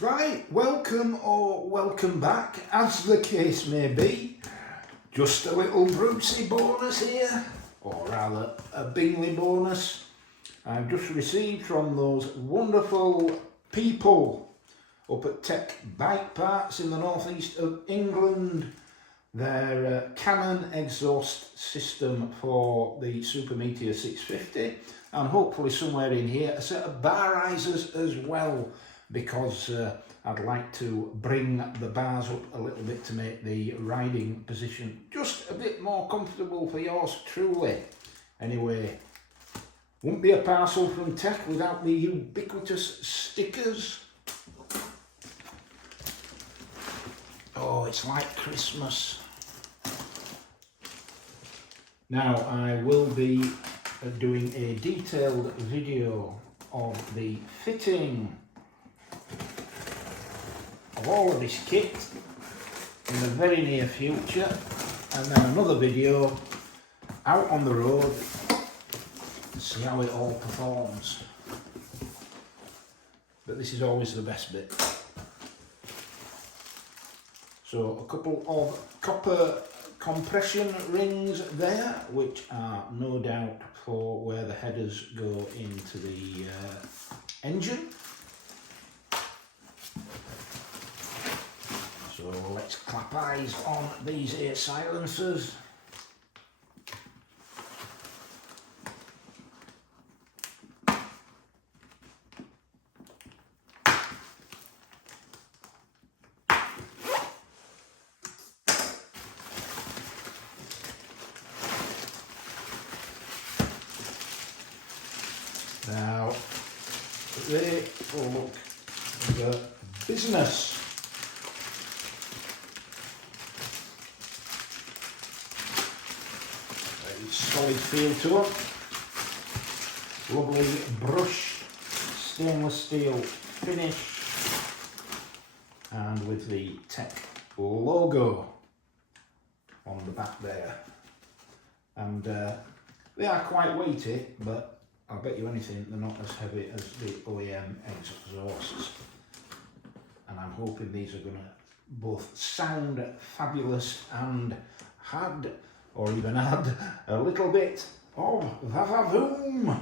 Right, welcome or welcome back, as the case may be. Just a little Brucey bonus here, or rather a Bingley bonus. I've just received from those wonderful people up at Tech Bike Parts in the northeast of England their Canon exhaust system for the Super Meteor 650, and hopefully somewhere in here a set of bar risers as well, because I'd like to bring the bars up a little bit to make the riding position just a bit more comfortable for yours truly. Anyway, wouldn't be a parcel from Tech without the ubiquitous stickers. Oh, it's like Christmas. Now, I will be doing a detailed video of the fitting of all of this kit in the very near future, and then another video out on the road to see how it all performs. But this is always the best bit. So a couple of copper compression rings there, which are no doubt for where the headers go into the engine. So let's clap eyes on these air silencers. Now, they look the business. Very solid feel to them. Lovely brushed stainless steel finish, and with the Tech logo on the back there. And they are quite weighty, but I'll bet you anything they're not as heavy as the OEM exhausts, and I'm hoping these are going to both sound fabulous and add, or even add, a little bit of vavavoom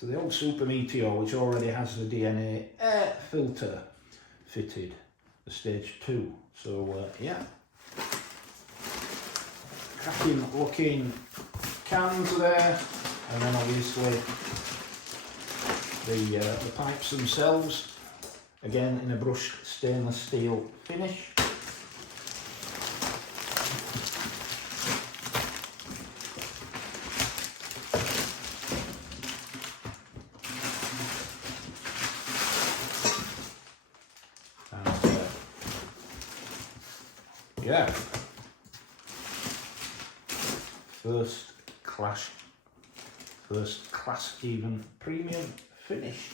to the old Super Meteor, which already has the DNA air filter fitted, the stage 2. So yeah, cracking looking cans there. And then obviously the pipes themselves, again in a brushed stainless steel finish. And yeah, first class even premium finish.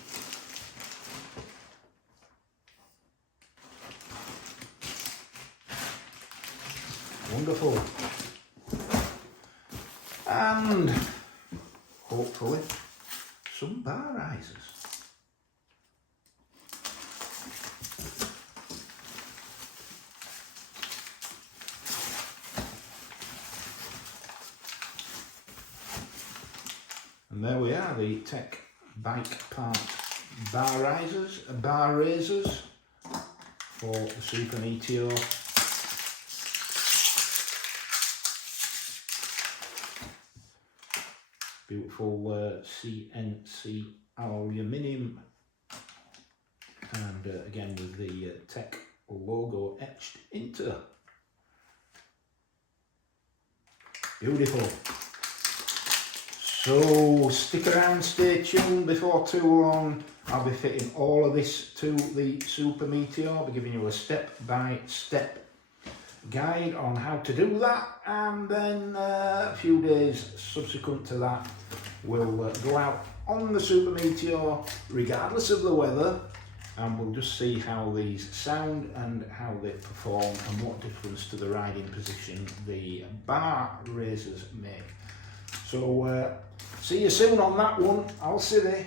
Wonderful. And hopefully some bar risers. And there we are, the Tech Bike Part bar raisers for the Super Meteor. Beautiful CNC aluminium, and again with the Tech logo etched into. Beautiful. So stick around, stay tuned. Before too long I'll be fitting all of this to the Super Meteor. I'll be giving you a step-by-step guide on how to do that, and then a few days subsequent to that we'll go out on the Super Meteor regardless of the weather, and we'll just see how these sound and how they perform and what difference to the riding position the bar raisers make. So see you soon on that one. I'll see you.